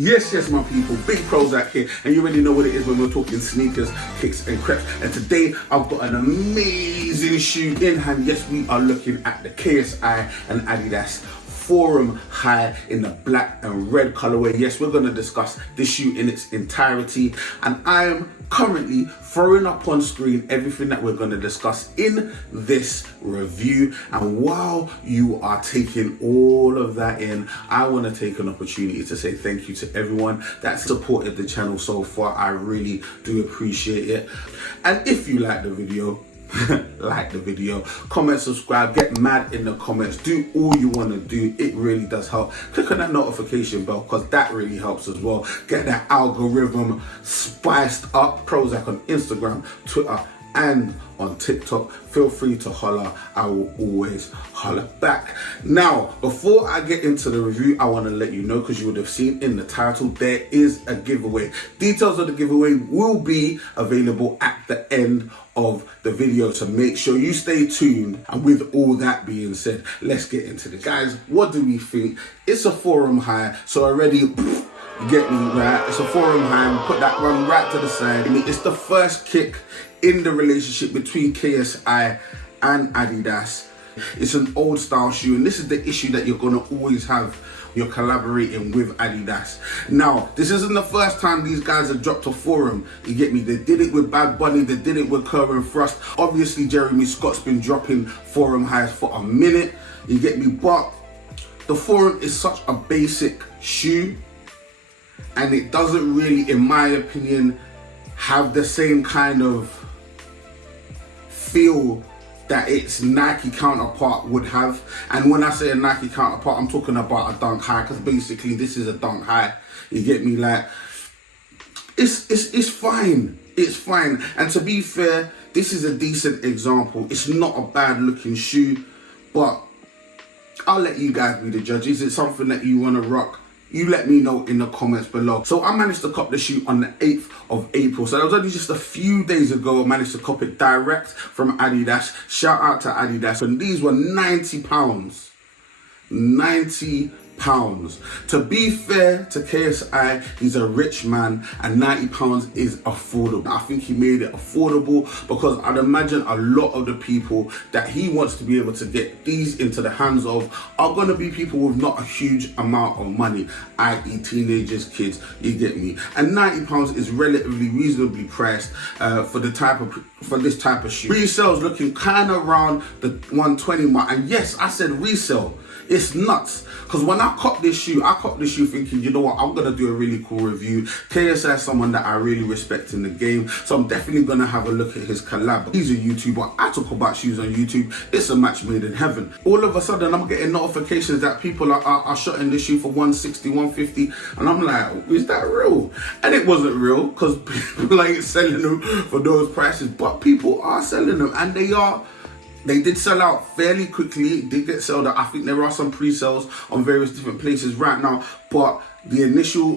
Yes, my people, Big PROZECH here, and you already know what it is when we're talking sneakers, kicks, and creps. And today, I've got an amazing shoe in hand. Yes, we are looking at the KSI and ADIDAS Forum Hi in the black and red colorway. Yes, we're going to discuss this shoe in its entirety, and I am currently throwing up on screen everything that we're going to discuss in this review. And while you are taking all of that in, I want to take an opportunity to say thank you to everyone that supported the channel so far. I really do appreciate it. And if you like the video, like the video, comment, subscribe, get mad in the comments, do all you want to do. It really does help. Click on that notification bell because that really helps as well. Get that algorithm spiced up. PROZECH on Instagram, Twitter, and on TikTok. Feel free to holler. I will always holler back. Now, before I get into the review, I want to let you know, because you would have seen in the title, there is a giveaway. Details of the giveaway will be available at the end of the video, so make sure you stay tuned. And with all that being said, let's get into this. Guys, what do we think? It's a Forum Hi, so already, you get me, right? It's a Forum Hi. Put that one right to the side. I mean, it's the first kick in the relationship between KSI and ADIDAS. It's an old style shoe, and this is the issue that you're gonna always have. You're collaborating with ADIDAS. Now, this isn't the first time these guys have dropped a forum. You get me? They did it with Bad Bunny. They did it with Kerr and Frost. Obviously, Jeremy Scott's been dropping Forum Highs for a minute. You get me? But the Forum is such a basic shoe, and it doesn't really, in my opinion, have the same kind of feel that its Nike counterpart would have. And when I say a Nike counterpart, I'm talking about a Dunk High, because basically this is a Dunk High. You get me? Like, it's fine. It's fine. And to be fair, this is a decent example. It's not a bad looking shoe, but I'll let you guys be the judge. Is it something that you want to rock? You let me know in the comments below. So I managed to cop the shoe on the 8th of April. So that was only just a few days ago. I managed to cop it direct from ADIDAS. Shout out to ADIDAS. And these were £90. £90. To be fair to KSI, he's a rich man, and £90 is affordable. I think he made it affordable because I'd imagine a lot of the people that he wants to be able to get these into the hands of are going to be people with not a huge amount of money, i.e. teenagers, kids, you get me. And £90 is relatively reasonably priced for this type of shoe. Resell's looking kind of around the 120 mark, and yes, I said resell. It's nuts, because when I copped this shoe thinking, you know what, I'm going to do a really cool review. KSI is someone that I really respect in the game, so I'm definitely going to have a look at his collab. He's a YouTuber. I talk about shoes on YouTube. It's a match made in heaven. All of a sudden, I'm getting notifications that people are shotting this shoe for 160, 150, and I'm like, is that real? And it wasn't real, because people ain't selling them for those prices, but people are selling them, and they did sell out fairly quickly. Did get sold out. I think there are some pre-sales on various different places right now, but the initial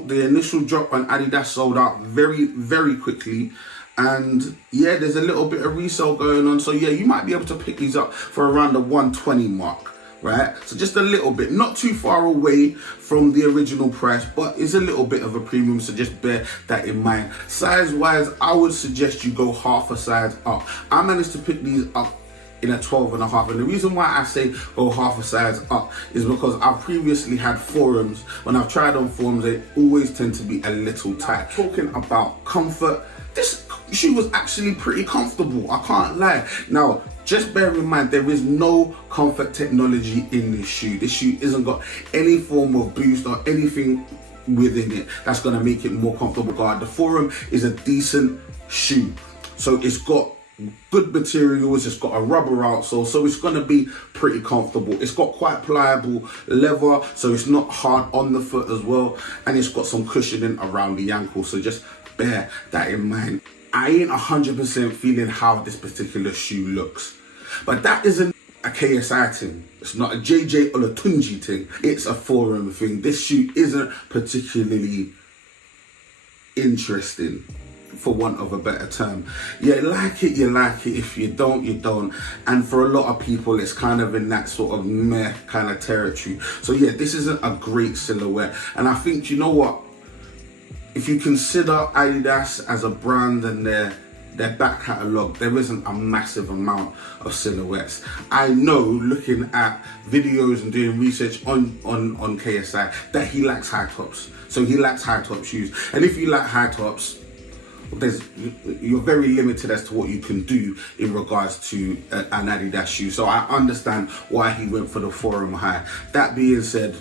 drop on ADIDAS sold out very, very quickly. And yeah, there's a little bit of resale going on. So yeah, you might be able to pick these up for around the 120 mark, right? So just a little bit, not too far away from the original price, but it's a little bit of a premium, so just bear that in mind. Size wise, I would suggest you go half a size up. I managed to pick these up in a 12.5, and the reason why I say go half a size up is because I've previously had forums. When I've tried on forums, they always tend to be a little tight. Talking about comfort, this shoe was actually pretty comfortable, I can't lie. Now, just bear in mind, there is no comfort technology in this shoe. This shoe isn't got any form of boost or anything within it that's going to make it more comfortable. The Forum is a decent shoe, so it's got good materials, it's got a rubber outsole, so it's going to be pretty comfortable. It's got quite pliable leather, so it's not hard on the foot as well, and it's got some cushioning around the ankle, so just bear that in mind. I ain't 100% feeling how this particular shoe looks, but that isn't a KSI thing. It's not a JJ Olatunji thing. It's a Forum thing. This shoe isn't particularly interesting, for want of a better term. You like it, you like it. If you don't, you don't. And for a lot of people, it's kind of in that sort of meh kind of territory. So yeah, this isn't a great silhouette. And I think, you know what? if you consider Adidas as a brand and their back catalogue, there isn't a massive amount of silhouettes. I know, looking at videos and doing research on KSI, that he likes high tops. So he likes high top shoes. And if you like high tops, you're very limited as to what you can do in regards to an Adidas shoe. So I understand why he went for the Forum High. That being said,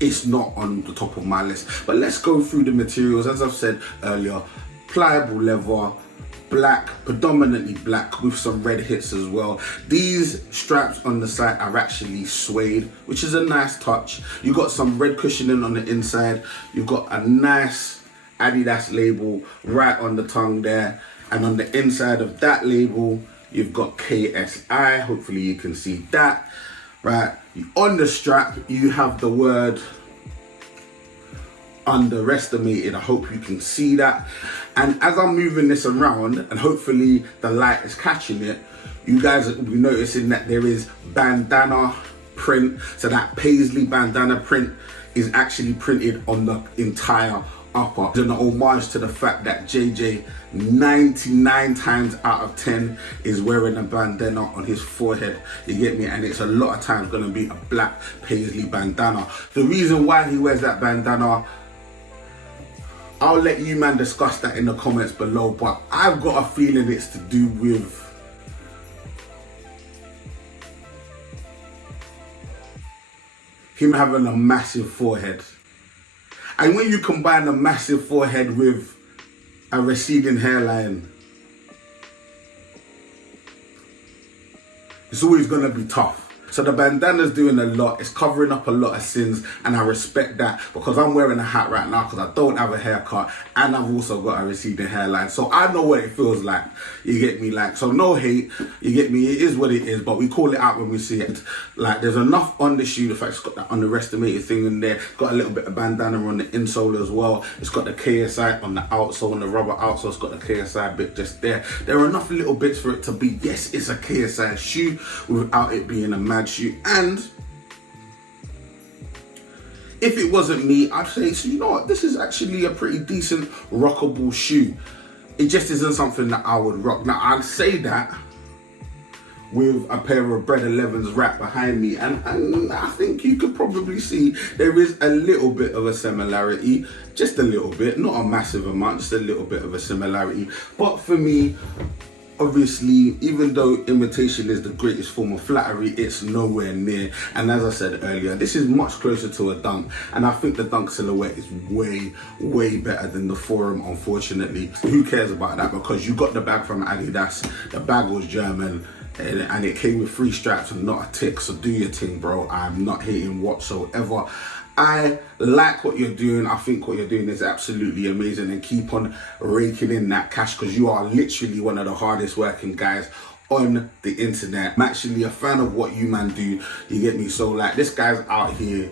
it's not on the top of my list. But let's go through the materials. As I've said earlier, pliable leather, black, predominantly black with some red hits as well. These straps on the side are actually suede, which is a nice touch. You've got some red cushioning on the inside. You've got a nice Adidas label right on the tongue there, and on the inside of that label you've got KSI. Hopefully you can see that. Right, on the strap you have the word underestimated. I hope you can see that. And as I'm moving this around, and hopefully the light is catching it, you guys will be noticing that there is bandana print. So that paisley bandana print is actually printed on the entire upper. It's an homage to the fact that JJ 99 times out of 10 is wearing a bandana on his forehead. You get me? And it's a lot of times going to be a black paisley bandana. The reason why he wears that bandana, I'll let you man discuss that in the comments below, but I've got a feeling it's to do with him having a massive forehead. And when you combine a massive forehead with a receding hairline, it's always gonna be tough. So the bandana's doing a lot. It's covering up a lot of sins, and I respect that because I'm wearing a hat right now because I don't have a haircut, and I've also got a receding hairline. So I know what it feels like. You get me? Like, so no hate. You get me? It is what it is, but we call it out when we see it. Like, there's enough on the shoe. The fact it's got that underestimated thing in there. It's got a little bit of bandana on the insole as well. It's got the KSI on the outsole, on the rubber outsole. It's got the KSI bit just there. There are enough little bits for it to be, yes, it's a KSI shoe without it being a mad shoe. And if it wasn't me, I'd say, so you know what, this is actually a pretty decent rockable shoe. It just isn't something that I would rock. Now I'd say that with a pair of Bread 11s right behind me, and I think you could probably see there is a little bit of a similarity, just a little bit, not a massive amount, just a little bit of a similarity. But for me, obviously, even though imitation is the greatest form of flattery, it's nowhere near. And as I said earlier, this is much closer to a dunk, and I think the dunk silhouette is way better than the Forum, unfortunately. Who cares about that? Because you got the bag from Adidas, the bag was German, and it came with 3 straps and not a tick. So do your thing, bro. I'm not hating whatsoever. I like what you're doing. I think what you're doing is absolutely amazing, and keep on raking in that cash because you are literally one of the hardest working guys on the internet. I'm actually a fan of what you man do. You get me? So like, this guy's out here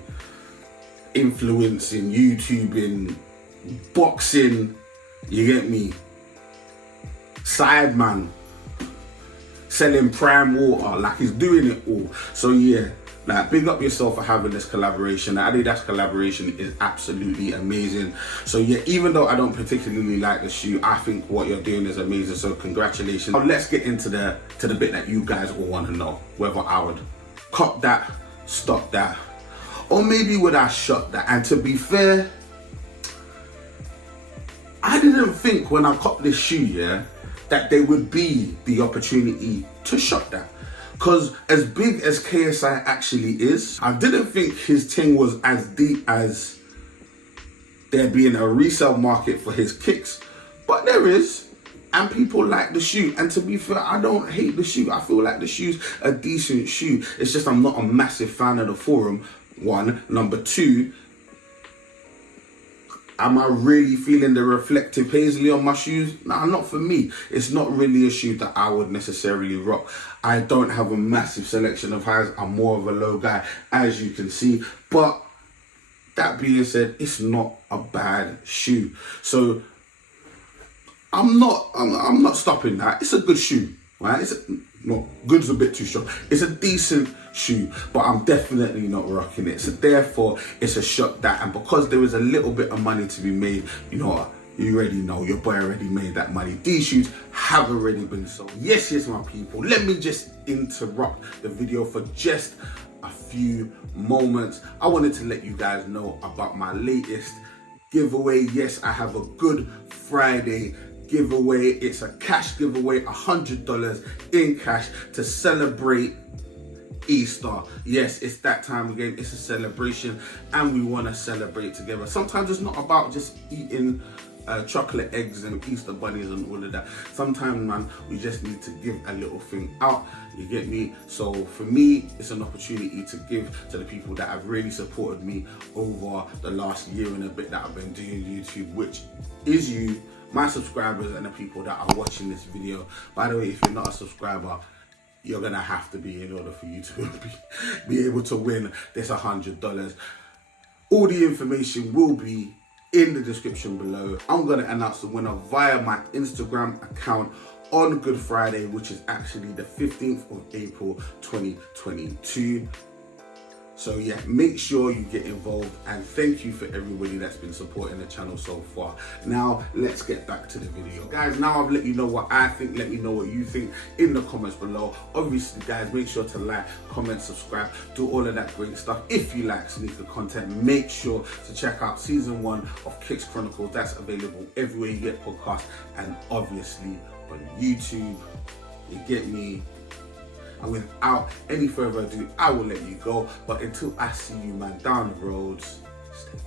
influencing, YouTubing, boxing, you get me? Sideman, selling prime water, like he's doing it all. So yeah, like, big up yourself for having this collaboration. The Adidas collaboration is absolutely amazing. So yeah, even though I don't particularly like the shoe, I think what you're doing is amazing. So congratulations. Now let's get into the bit that you guys all want to know, whether I would cop that, stop that, or maybe would I shot that. And to be fair, I didn't think when I copped this shoe, yeah, that there would be the opportunity to shot that. Because as big as KSI actually is, I didn't think his thing was as deep as there being a resale market for his kicks. But there is, and people like the shoe. And to be fair, I don't hate the shoe. I feel like the shoe's a decent shoe. It's just I'm not a massive fan of the Forum, one. Number two, am I really feeling the reflective paisley on my shoes? Nah, not for me. It's not really a shoe that I would necessarily rock. I don't have a massive selection of highs. I'm more of a low guy, as you can see. But that being said, it's not a bad shoe. So I'm not stopping that. It's a good shoe, right? not good's a bit too strong. It's a decent shoe, but I'm definitely not rocking it. So therefore, it's a shot that, and because there is a little bit of money to be made, you know what? You already know, your boy already made that money. These shoes have already been sold. Yes, my people. Let me just interrupt the video for just a few moments. I wanted to let you guys know about my latest giveaway. Yes, I have a Good Friday giveaway. It's a cash giveaway, $100 in cash to celebrate Easter. Yes, it's that time again. It's a celebration and we want to celebrate together. Sometimes it's not about just eating chocolate eggs and Easter bunnies and all of that. Sometimes, man, we just need to give a little thing out. You get me? So for me, it's an opportunity to give to the people that have really supported me over the last year and a bit that I've been doing YouTube, which is you, my subscribers, and the people that are watching this video. By the way, if you're not a subscriber, you're gonna have to be in order for you to be able to win this $100. All the information will be in the description below. I'm gonna announce the winner via my Instagram account on Good Friday, which is actually the 15th of April 2022. So yeah, make sure you get involved, and thank you for everybody that's been supporting the channel so far. Now let's get back to the video. Guys, now I've let you know what I think. Let me know what you think in the comments below. Obviously guys, make sure to like, comment, subscribe, do all of that great stuff. If you like sneaker content, make sure to check out season 1 of Kicks Chronicles. That's available everywhere you get podcasts, and obviously on YouTube. You get me? And without any further ado, I will let you go. But until I see you, man, down the roads, stay